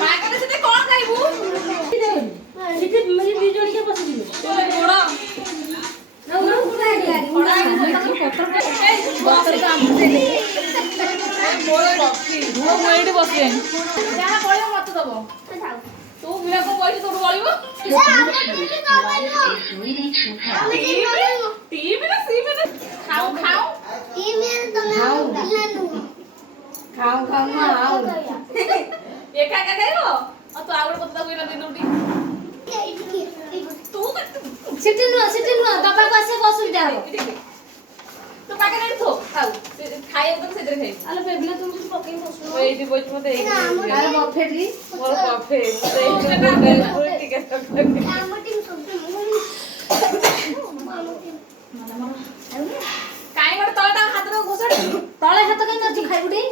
ପାଗରେ ସେତେ କଣ ଖାଇବୁ? ସେଠି ମାନେ ବିଜୁଳି କେ ବସିଯିବେ। ଗୋଡ଼ ମୁଁ ଏଇଠି ବସିଲେଣି ଯାହା ପଳିବ ମତେ ଦବ ତୁ ବିରାକୁ ବଇଛି ତୋଠୁ ବଳିବ ଖାଉ ଖାଉ ଏକା ଏକା ଖାଇବ ଆଉ ତୁ ଆଉ ଗୋଟେ ପତ୍ର ତାକୁ ଏଇନା ଦେଇ ଦଉଟି ସେଠି ନୁହଁ ଦବାକୁ ଆସିବାକୁ ଅସୁବିଧା ହବ। ତୁ ପାଖରେ ଏଠି ଥୋ ଖାଉ ଖାଇବାକୁ ତ ସେଥିରେ ଖାଇବୁ ଆଲୋ ବେବିନା ତୁମ କିଛି ପକେଇ ବସୁନ। ଏଇଠି ବଇଛି ମତେ ଏଇଠି ଆରେ ବଫେଠି ମୋର କଫେ ମତେ ଟିକେ କାଇଁ ଗୋଟେ ତଳଟା ହାତରେ ଘୋଷାଡି ତଳେ ହାତ କାଇଁ ମାରୁଛୁ ଖାଇବୁଟି?